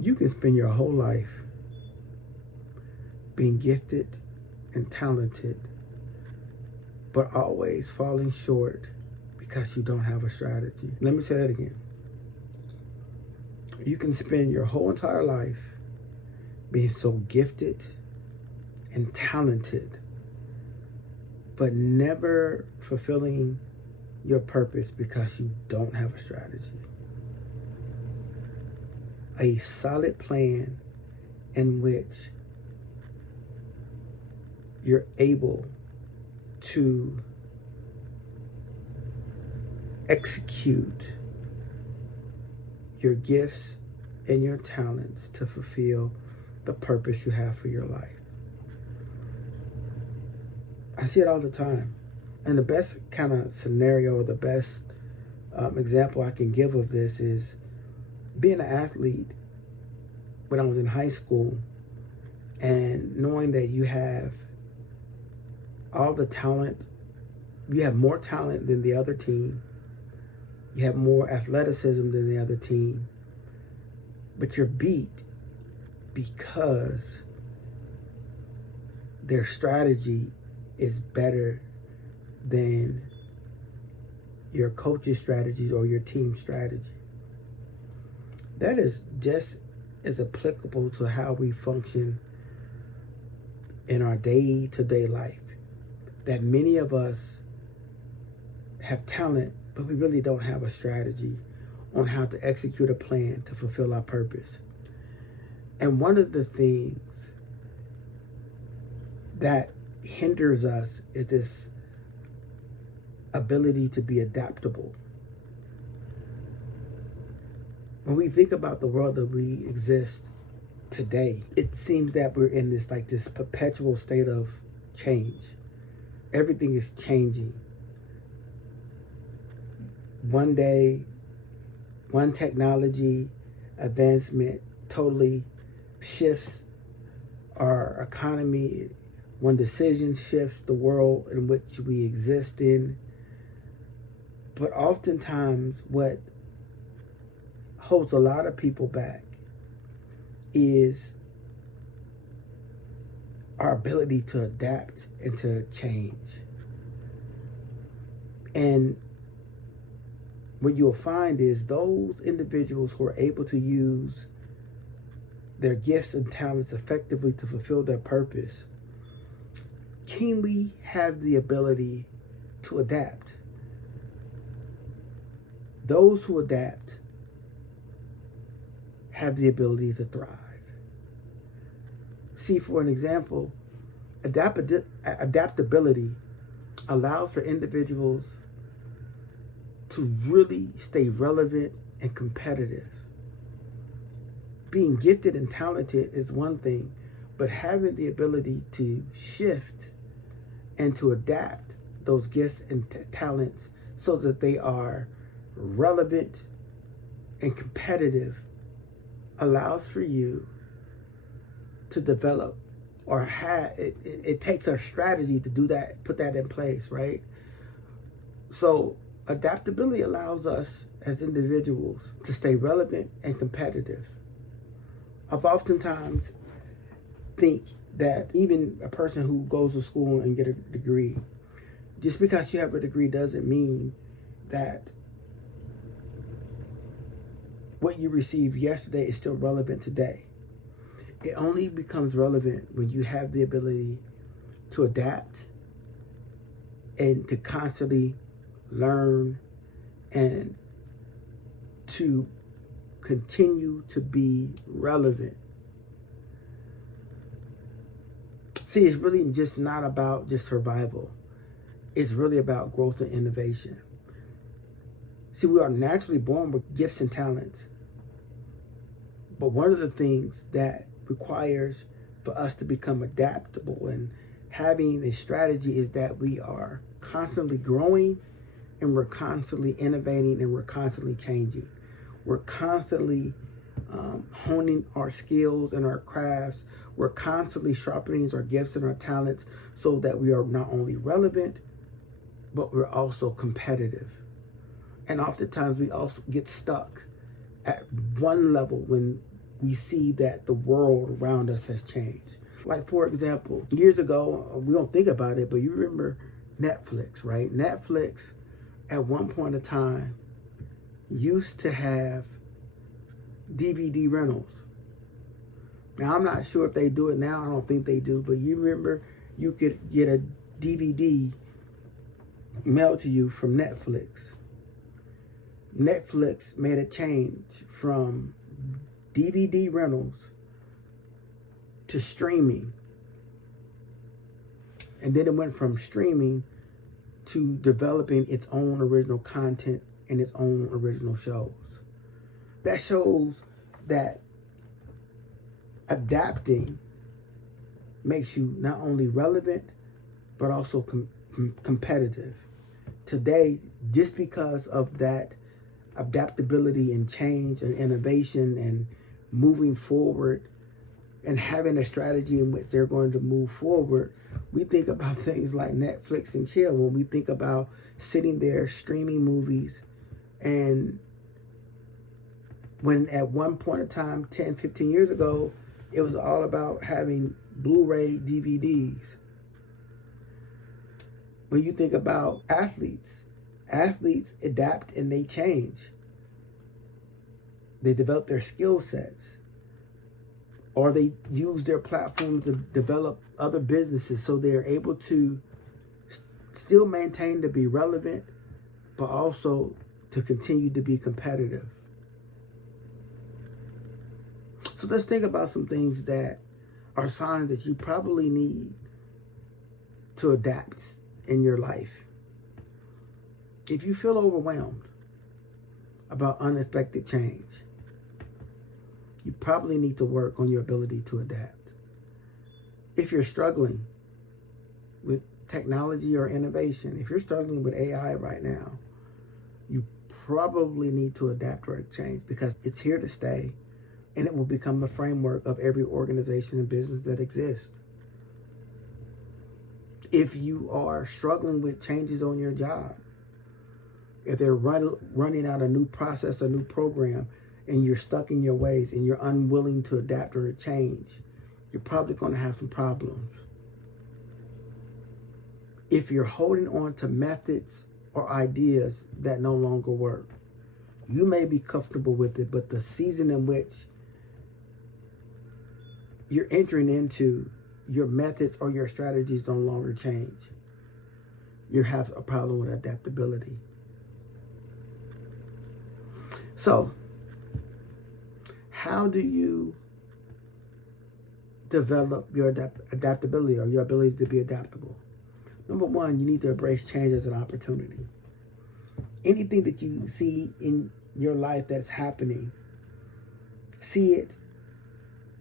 You can spend your whole life being gifted and talented, but always falling short because you don't have a strategy. Let me say that again. You can spend your whole entire life being so gifted and talented, but never fulfilling your purpose because you don't have a strategy. A solid plan in which you're able to execute your gifts and your talents to fulfill the purpose you have for your life. I see it all the time. And the best kind of scenario, the best example I can give of this is being an athlete when I was in high school and knowing that you have all the talent, you have more talent than the other team, you have more athleticism than the other team, but you're beat because their strategy is better than your coach's strategies or your team strategy. That is just as applicable to how we function in our day-to-day life. That many of us have talent, but we really don't have a strategy on how to execute a plan to fulfill our purpose. And one of the things that hinders us is this ability to be adaptable. When we think about the world that we exist today, it seems that we're in this perpetual state of change. Everything is changing. One day, one technology advancement totally shifts our economy. One decision shifts the world in which we exist in. But oftentimes what holds a lot of people back is our ability to adapt and to change. And what you'll find is those individuals who are able to use their gifts and talents effectively to fulfill their purpose keenly have the ability to adapt. Those who adapt have the ability to thrive. See, for an example, adaptability allows for individuals to really stay relevant and competitive. Being gifted and talented is one thing, but having the ability to shift and to adapt those gifts and talents so that they are relevant and competitive allows for you to develop or have it takes a strategy to do that, put that in place, right? So adaptability allows us as individuals to stay relevant and competitive. I've oftentimes think that even a person who goes to school and get a degree, just because you have a degree doesn't mean that what you received yesterday is still relevant today. It only becomes relevant when you have the ability to adapt and to constantly learn and to continue to be relevant. See, it's really just not about just survival. It's really about growth and innovation. See, we are naturally born with gifts and talents. But one of the things that requires for us to become adaptable and having a strategy is that we are constantly growing and we're constantly innovating and we're constantly changing. We're constantly honing our skills and our crafts. We're constantly sharpening our gifts and our talents so that we are not only relevant, but we're also competitive. And oftentimes we also get stuck at one level when we see that the world around us has changed. Like, for example, years ago, we don't think about it, but you remember Netflix, right? Netflix, at one point in time, used to have DVD rentals. Now, I'm not sure if they do it now. I don't think they do. But you remember you could get a DVD mailed to you from Netflix. Netflix made a change from DVD rentals to streaming. And then it went from streaming to developing its own original content and its own original shows. That shows that adapting makes you not only relevant, but also competitive. Today, just because of that adaptability and change and innovation and moving forward and having a strategy in which they're going to move forward, we think about things like Netflix and chill. When we think about sitting there streaming movies, and when at one point in time, 10, 15 years ago, it was all about having Blu-ray DVDs. When you think about athletes adapt and they change. They develop their skill sets, or they use their platform to develop other businesses so they're able to still maintain to be relevant, but also to continue to be competitive. So let's think about some things that are signs that you probably need to adapt in your life. If you feel overwhelmed about unexpected change, you probably need to work on your ability to adapt. If you're struggling with technology or innovation, if you're struggling with AI right now, you probably need to adapt or change, because it's here to stay, and it will become the framework of every organization and business that exists. If you are struggling with changes on your job, if they're running out a new process, a new program, and you're stuck in your ways and you're unwilling to adapt or to change, you're probably going to have some problems. If you're holding on to methods or ideas that no longer work, you may be comfortable with it, but the season in which you're entering into, your methods or your strategies no longer change. You have a problem with adaptability. So, how do you develop your adaptability, or your ability to be adaptable? Number one, you need to embrace change as an opportunity. Anything that you see in your life that's happening, see it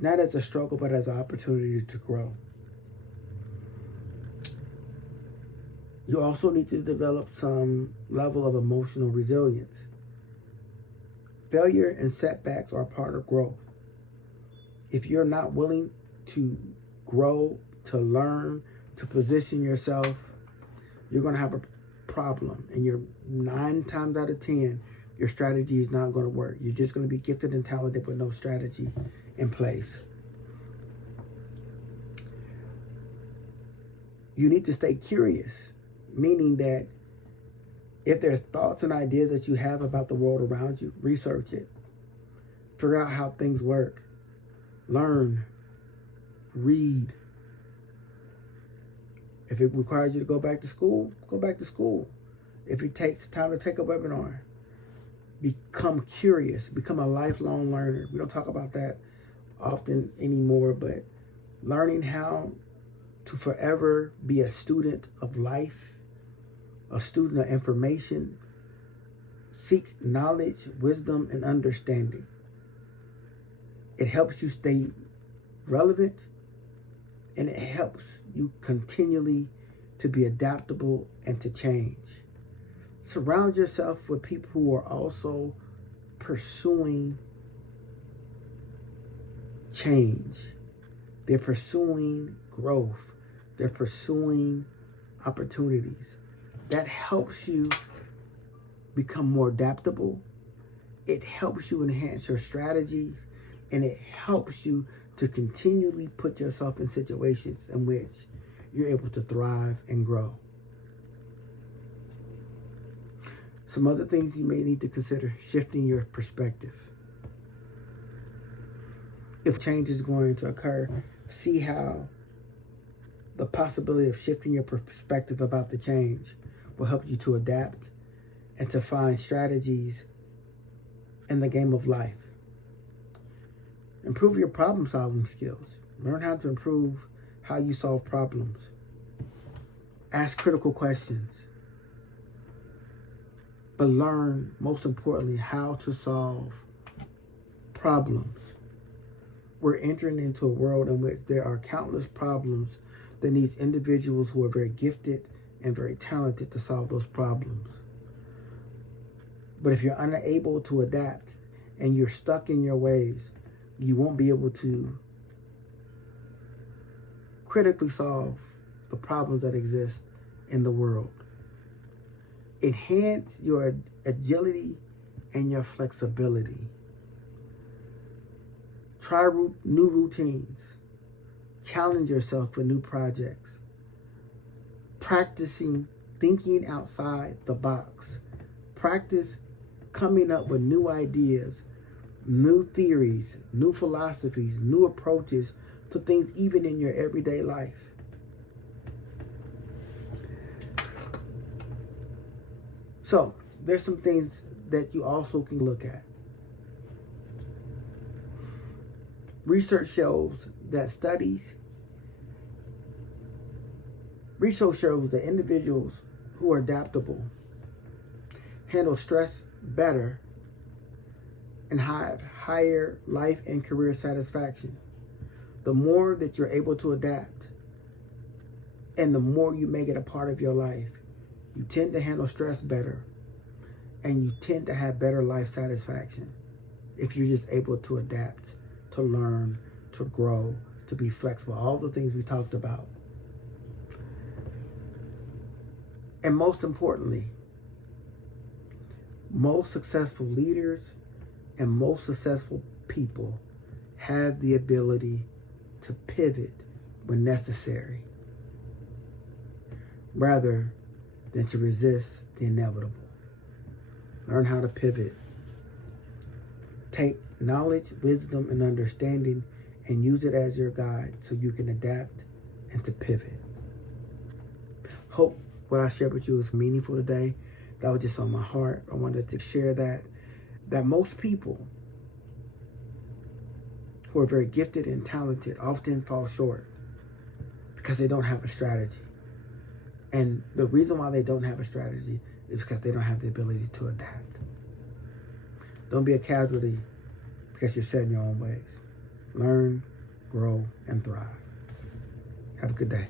not as a struggle, but as an opportunity to grow. You also need to develop some level of emotional resilience. Failure and setbacks are part of growth. If you're not willing to grow, to learn, to position yourself, you're going to have a problem. And you're 9 times out of 10, your strategy is not going to work. You're just going to be gifted and talented with no strategy in place. You need to stay curious, meaning that if there's thoughts and ideas that you have about the world around you, research it. Figure out how things work. Learn. Read. If it requires you to go back to school, go back to school. If it takes time to take a webinar, become curious. Become a lifelong learner. We don't talk about that often anymore, but learning how to forever be a student of life, a student of information. Seek knowledge, wisdom, and understanding. It helps you stay relevant, and it helps you continually to be adaptable and to change. Surround yourself with people who are also pursuing change. They're pursuing growth. They're pursuing opportunities. That helps you become more adaptable. It helps you enhance your strategies, and it helps you to continually put yourself in situations in which you're able to thrive and grow. Some other things you may need to consider: shifting your perspective. If change is going to occur, see how the possibility of shifting your perspective about the change will help you to adapt and to find strategies in the game of life. Improve your problem-solving skills. Learn how to improve how you solve problems. Ask critical questions. But learn, most importantly, how to solve problems. We're entering into a world in which there are countless problems that needs individuals who are very gifted and very talented to solve those problems. But if you're unable to adapt and you're stuck in your ways, you won't be able to critically solve the problems that exist in the world. Enhance your agility and your flexibility. Try new routines. Challenge yourself with new projects. Practicing thinking outside the box. Practice coming up with new ideas, new theories, new philosophies, new approaches to things even in your everyday life. So, there's some things that you also can look at. Research shows that individuals who are adaptable handle stress better and have higher life and career satisfaction. The more that you're able to adapt and the more you make it a part of your life, you tend to handle stress better and you tend to have better life satisfaction if you're just able to adapt, to learn, to grow, to be flexible, all the things we talked about. And most importantly, most successful leaders and most successful people have the ability to pivot when necessary, rather than to resist the inevitable. Learn how to pivot. Take knowledge, wisdom, and understanding and use it as your guide so you can adapt and to pivot. Hope what I shared with you was meaningful today. That was just on my heart. I wanted to share that most people who are very gifted and talented often fall short because they don't have a strategy. And the reason why they don't have a strategy is because they don't have the ability to adapt. Don't be a casualty because you're set in your own ways. Learn, grow, and thrive. Have a good day.